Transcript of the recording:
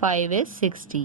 5 is 60۔